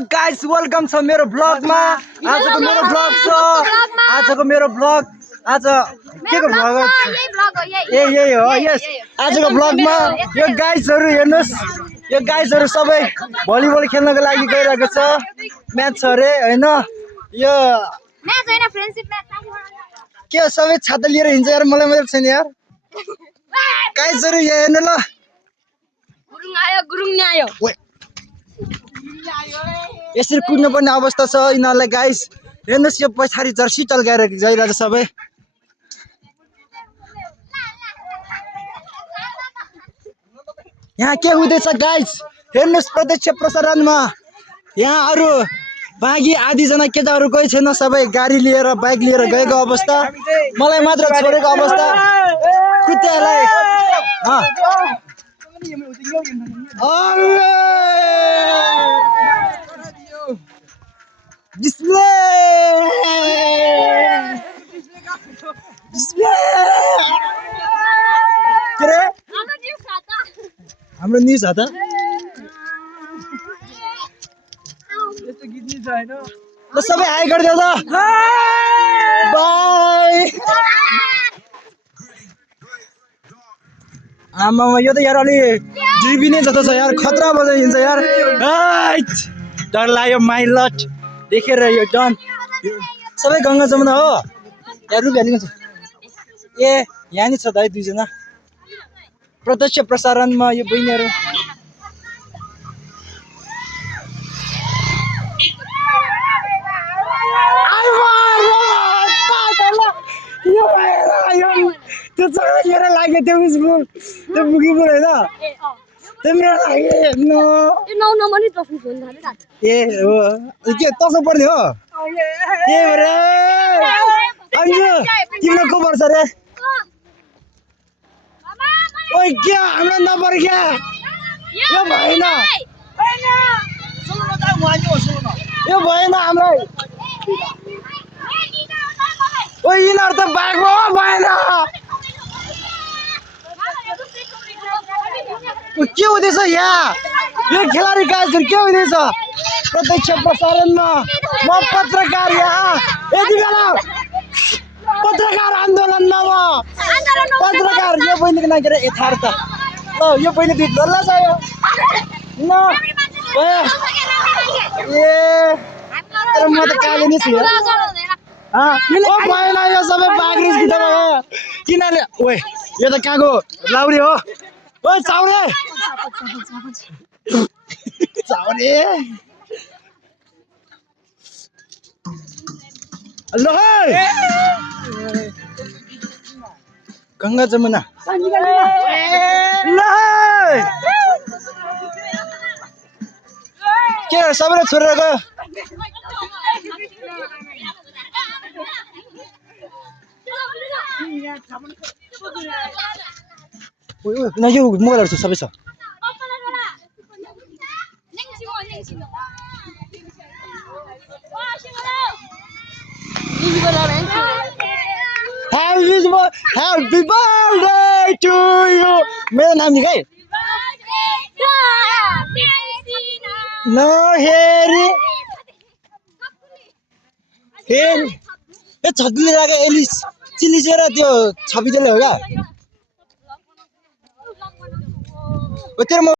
Guys welcome छ मेरो ब्लगमा। आजको मेरो ब्लग छ। आजको मेरो ब्लग आज के को ब्लग हो? यही हो। यस आजको ब्लगमा यो गाइसहरु हेर्नुस्। यो गाइसहरु सबै भलिबल खेल्नको लागि गइरहेको छ। म्याच छ रे हैन? यो म्याच हैन फ्रेन्डशिप म्याच। के सबै छाता लिएर हिँड्छ यार, मलाई मतलब छैन यार। गाइसहरु हेर्नु ल। गुरुङ नि आयो। यसरी कुद्नु पर्ने अवस्था छ यिनीहरुलाई गाइस। हेर्नुस् यो पछाडी जर्सी टल्काएर गइरहेछ सबै। यहाँ के हुँदैछ गाइस? हेर्नुस् प्रत्यक्ष प्रसारणमा यहाँ अरु बाँकी आधी जना केटाहरु कोही छैन, सबै गाडी लिएर बाइक लिएर गएको अवस्था। मलाई मात्र छोडेको अवस्था। कुत्तालाई हाम्रो न्यूज हो त। ल सबै हाई गरिदेऊ त। बाइ। आमामा यो त यार अलि ड्रिबिने जस्तो छ यार, खतरा बजाइ हिँड्छ यार। डर लाग्यो माइ लट देखेर यो डन। सबै गङ्गा जमुना हो यार। रुख हालिन्छ ए यहाँ नि छ त है दुई जना प्रत्यक्ष प्रसारणमा यो बहिनीहरु। त्यो चढा लिएर लाग्यो त्यो उसको त्यो बुगी बुढ हैन त्यो मेरो लाग्यो नो ए हो के तसो पर्ने हो ए रे अन्जु तिम्रो को पर्छ रे? ओइ के हाम्रो नम्बर क्या यो भएन यो भएन हामीलाई। ओइ यिनीहरु त भाग्यो भएन। के हुँदैछ यहाँ? यो खेलाडी गाइसहरु के हुँदैछ? प्रत्यक्ष प्रसारणमा म पत्रकार यहाँ यति बेला पत्रकार आन्दोलनमा म पत्रकार। यो बहिनीको नाम के रे? यथार्थ। ल यो बहिनी दुई डल्ला छ यो ल भयो ए तर म त काले नै छु यार। ओ भएन यो सबै बाग्रिस भित्र भयो किनले। ओए यो त काको लाउरी हो? ओए चाउरे चाउरे ल गङ्गा जमुना ल के सबैले छोडेर गयो? न यो मोबाइलहरु छ सबै छ। Happy birthday to you। मेरो नाम नि गाई नहेरी हेरी ए छत्तीले राखे एलिस चिलिसेर त्यो छपिदेले हो क्या? तेरो